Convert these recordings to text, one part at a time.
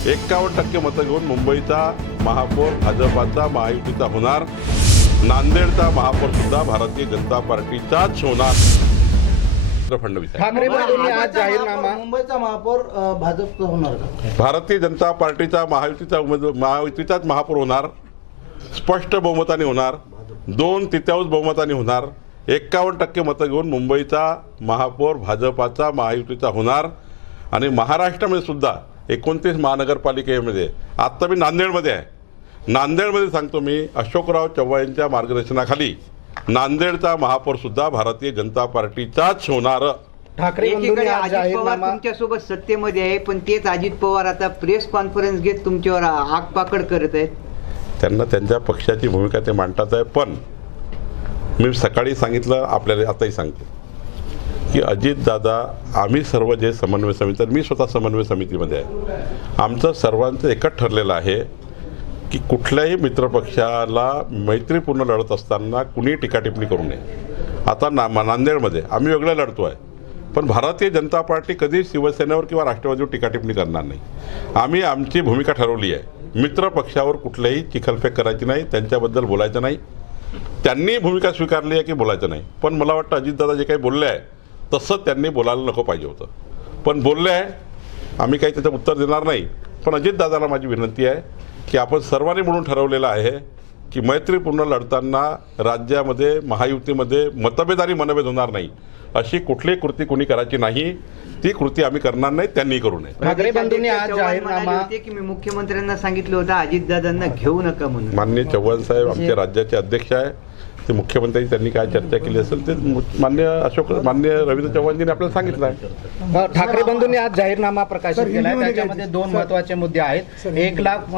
51% मतं घेऊन मुंबईचा महापौर भाजपाचा महायुतीचा होणार। नांदेडचा महापौर सुद्धा भारतीय जनता पार्टीचाच होणार। फडणवीस ठाकरे बंधूंनी आज जाहीरनामा मुंबईचा महापौर भाजपचा होणार का? भारतीय जनता पार्टीचा महायुतीचाच महापौर होणार। स्पष्ट बहुमताने होणार, 2/3 बहुमताने होणार। 51% मतं घेऊन मुंबईचा महापौर भाजपाचा महायुतीचा होणार। आणि महाराष्ट्रामध्ये सुद्धा 29 महानगरपालिकेमध्ये, आत्ता मी नांदेडमध्ये आहे, नांदेडमध्ये सांगतो मी, अशोकराव चव्हाण यांच्या मार्गदर्शनाखाली नांदेडचा महापौर सुद्धा भारतीय जनता पार्टीचाच होणार। ठाकरे बंधूंनी एकीकडे आज अजित पवार जाहीरनामा तुमच्यासोबत सत्तेमध्ये आहे, पण तेच अजित पवार आता प्रेस कॉन्फरन्स घेत तुमच्यावर आगपाकड करत आहेत। त्यांना त्यांच्या पक्षाची भूमिका ते मांडतात आहे। पण मी सकाळी सांगितलं, आपल्याला आताही सांगतो की अजितदादा, आम्ही सर्व जे समन्वय समिती, मी स्वतः समन्वय समितीमध्ये आहे, आमचं सर्वांचं एकच ठरलेलं आहे की कुठल्याही मित्रपक्षाला मैत्रीपूर्ण लढत असताना कुणी टीकाटिप्पणी करू नये। आता नांदेडमध्ये आम्ही वेगळं लढतो आहे, पण भारतीय जनता पार्टी कधी शिवसेनेवर किंवा राष्ट्रवादीवर टीकाटिप्पणी करणार नाही। आम्ही आमची भूमिका ठरवली आहे, मित्रपक्षावर कुठल्याही चिखलफेक करायची नाही, त्यांच्याबद्दल बोलायचं नाही। त्यांनी भूमिका स्वीकारली आहे की बोलायचं नाही, पण मला वाटतं अजितदादा जे काही बोलले आहे तसं त्यांनी बोलायला नको पाहिजे होतं, पण बोलले आहे। आम्ही काही त्याचं उत्तर देणार नाही, पण अजितदादाला माझी विनंती आहे की आपण सर्वांनी म्हणून ठरवलेलं आहे की मैत्रीपूर्ण लढताना राज्यामध्ये महायुतीमध्ये मतभेद आणि मनभेद होणार नाही, अशी कुठलीही कृती कोणी करायची नाही। ती कृती आम्ही करणार नाही, त्यांनी करू नये। ठाकरे बंधूंनी आज चव्हाण म्हणाले जाहीरनामा होते की मी मुख्यमंत्र्यांना सांगितलं होतं अजितदादांना घेऊ नका म्हणून। माननीय चव्हाण साहेब आमचे राज्याचे अध्यक्ष आहे, ते मुख्यमंत्री त्यांनी काय चर्चा केली असेल ते माननीय रवींद्र चव्हाणजींनी आपल्याला सांगितलं आहे। ठाकरे बंधूंनी आज जाहीरनामा प्रकाशित केला आहे। त्याच्यामध्ये 2 महत्त्वाचे मुद्दे आहेत। 1 लाख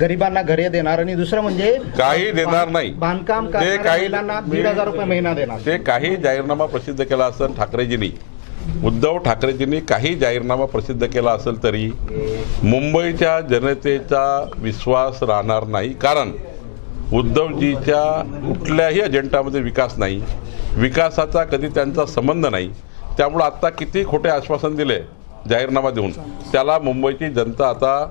गरिबांना घरे देणार आणि दुसरं म्हणजे काही देणार नाही, बांधकाम ते करणाऱ्या काही महिलांना 1,500 रुपये महिना देणार। ते काही जाहीरनामा प्रसिद्ध केला असेल ठाकरेजींनी, उद्धव ठाकरेजींनी काही जाहीरनामा प्रसिद्ध केला असेल तरी मुंबईच्या जनतेचा विश्वास राहणार नाही, कारण उद्धवजीच्या कुठल्याही अजेंडामध्ये विकास नाही, विकासाचा कधी त्यांचा संबंध नाही। त्यामुळे आता किती खोटे आश्वासन दिले जाहीरनामा देऊन, त्याला मुंबईची जनता आता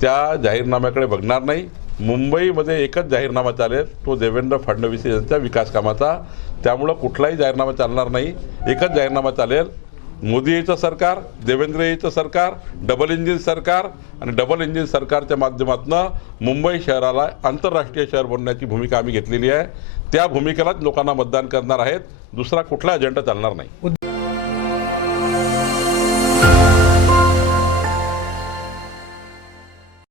त्या जाहीरनाम्याकडे बघणार नाही। मुंबईमध्ये एकच जाहीरनामा चालेल, तो देवेंद्र फडणवीस यांच्या विकास कामाचा। त्यामुळं कुठलाही जाहीरनामा चालणार नाही, एकच जाहीरनामा चालेल, मोदी याचं सरकार, देवेंद्र याचं सरकार, डबल इंजिन सरकार। आणि डबल इंजिन सरकारच्या माध्यमातून मुंबई शहराला आंतरराष्ट्रीय शहर बनवण्याची भूमिका आम्ही घेतलेली आहे। त्या भूमिकेलाच लोकांना मतदान करणार आहेत, दुसरा कुठला अजेंडा चालणार नाही।